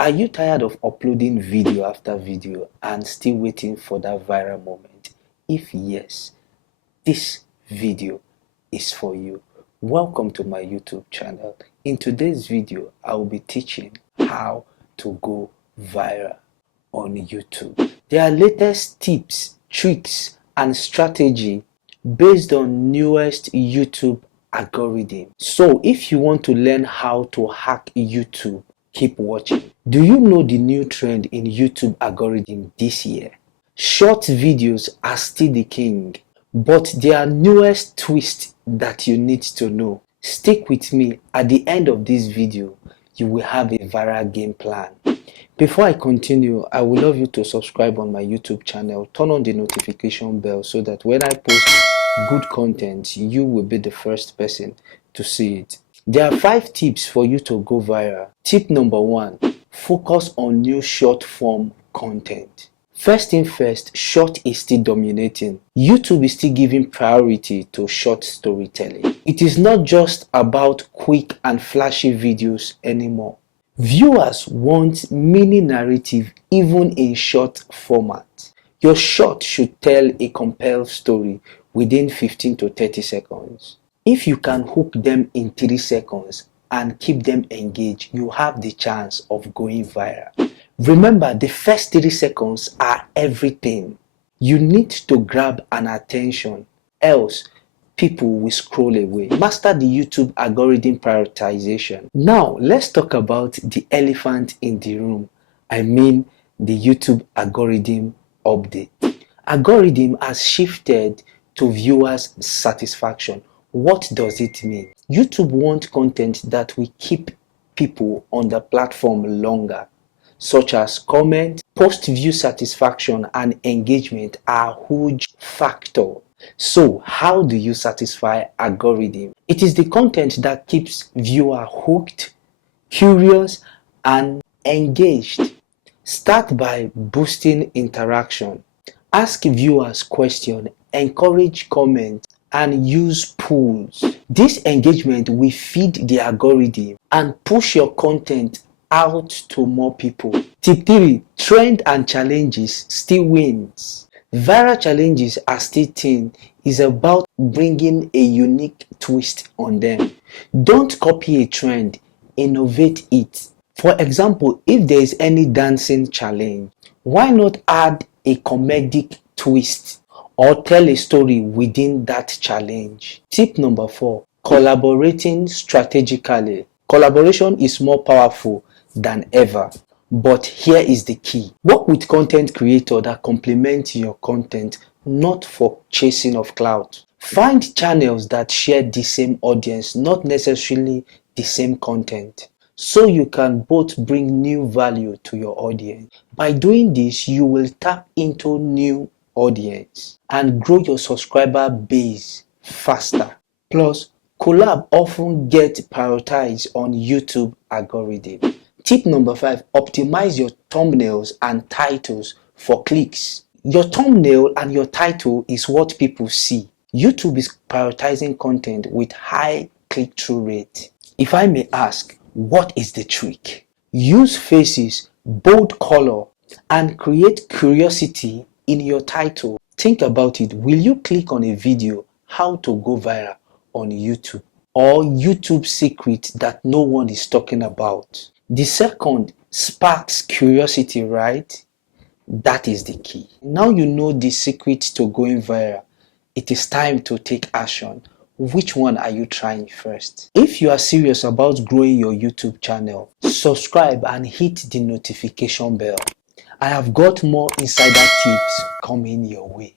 Are you tired of uploading video after video and still waiting for that viral moment? If yes, this video is for you. Welcome to my YouTube channel. In today's video, I will be teaching how to go viral on YouTube. There are latest tips, tricks, and strategy based on newest YouTube algorithm. So if you want to learn how to hack YouTube, keep watching. Do you know the new trend in YouTube algorithm this year? Short videos are still the king, but there are newest twists that you need to know. Stick with me. At the end of this video, you will have a viral game plan. Before I continue, I would love you to subscribe on my YouTube channel, turn on the notification bell so that when I post good content, you will be the first person to see it. There are 5 tips for you to go viral. Tip number 1, focus on new short form content. First thing first, short is still dominating. YouTube is still giving priority to short storytelling. It is not just about quick and flashy videos anymore. Viewers want mini narrative even in short format. Your short should tell a compelling story within 15 to 30 seconds. If you can hook them in 3 seconds and keep them engaged, you have the chance of going viral. Remember, the first 3 seconds are everything. You need to grab an attention, else people will scroll away. Master the YouTube algorithm prioritization. Now, let's talk about the elephant in the room. I mean, the YouTube algorithm update. Algorithm has shifted to viewers' satisfaction. What does it mean? YouTube wants content that will keep people on the platform longer, such as comment, post-view satisfaction, and engagement are huge factor. So how do you satisfy algorithm? It is the content that keeps viewer hooked, curious, and engaged. Start by boosting interaction. Ask viewers questions, encourage comments, and use polls. This engagement will feed the algorithm and push your content out to more people. Tip 3, trend and challenges still wins. Viral challenges are still thin. It's about bringing a unique twist on them. Don't copy a trend, innovate it. For example, if there is any dancing challenge, why not add a comedic twist or tell a story within that challenge? Tip number 4, collaborating strategically. Collaboration is more powerful than ever. But here is the key. Work with content creators that complement your content, not for chasing of clout. Find channels that share the same audience, not necessarily the same content, so you can both bring new value to your audience. By doing this, you will tap into new audience and grow your subscriber base faster. Plus, collab often get prioritized on YouTube algorithm. Tip number 5, optimize your thumbnails and titles for clicks. Your thumbnail and your title is what people see. YouTube is prioritizing content with high click-through rate. If I may ask, what is the trick? Use faces, bold color, and create curiosity in your title. Think about it. Will you click on a video, how to go viral on YouTube, or YouTube secret that no one is talking about? The second sparks curiosity, right? That is the key. Now you know the secret to going viral. It is time to take action. Which one are you trying first? If you are serious about growing your YouTube channel, subscribe and hit the notification bell. I have got more insider tips coming your way.